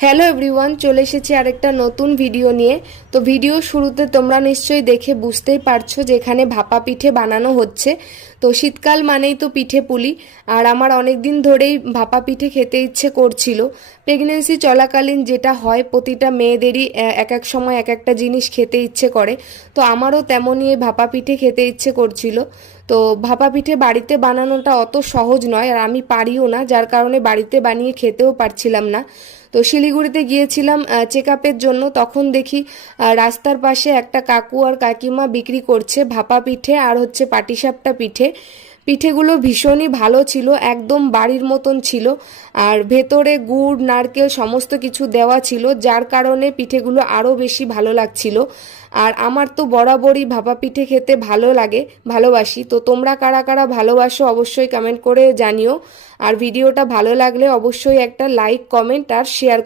Hello everyone, চলে এসেছি আরেকটা নতুন ভিডিও নিয়ে। তো ভিডিও শুরুতে তোমরা নিশ্চয়ই দেখে বুঝতেই পারছো যে এখানে ভাপা পিঠে বানানো হচ্ছে। তো শীতকাল মানেই তো পিঠে পুলি, আর আমার অনেক দিন ধরেই ভাপা পিঠে খেতে ইচ্ছে করছিল। প্রেগনেন্সি চলাকালীন যেটা হয়, প্রতিটা মেয়েদেরই এক এক সময় এক একটা জিনিস খেতে ইচ্ছে করে। তো আমারও তেমনই এই ভাপা পিঠে খেতে ইচ্ছে করছিল। তো ভাপা পিঠে বাড়িতে বানানোটা অত সহজ নয়, আর আমি পারিও না, যার কারণে বাড়িতে বানিয়ে খেতেও পারছিলাম না। তো শিলিগুড়িতে গিয়েছিলাম চেক আপের জন্য। তখন দেখি রাস্তার পাশে একটা কাকু আর কাকিমা বিক্রি করছে ভাপা পিঠে আর হচ্ছে পাটিসাপটা পিঠে। পিঠেগুলো ভীষণই ভালো ছিল, একদম বাড়ির মতন ছিল। আর ভেতরে গুড় নারকেল সমস্ত কিছু দেওয়া ছিল, যার কারণে পিঠেগুলো আরও বেশি ভালো লাগছিল। আর আমার তো বরাবরই ভাপা পিঠে খেতে ভালো লাগে, ভালোবাসি। তো তোমরা কারা কারা ভালোবাসো অবশ্যই কমেন্ট করে জানিও। আর ভিডিওটা ভালো লাগলে অবশ্যই একটা লাইক কমেন্ট আর শেয়ার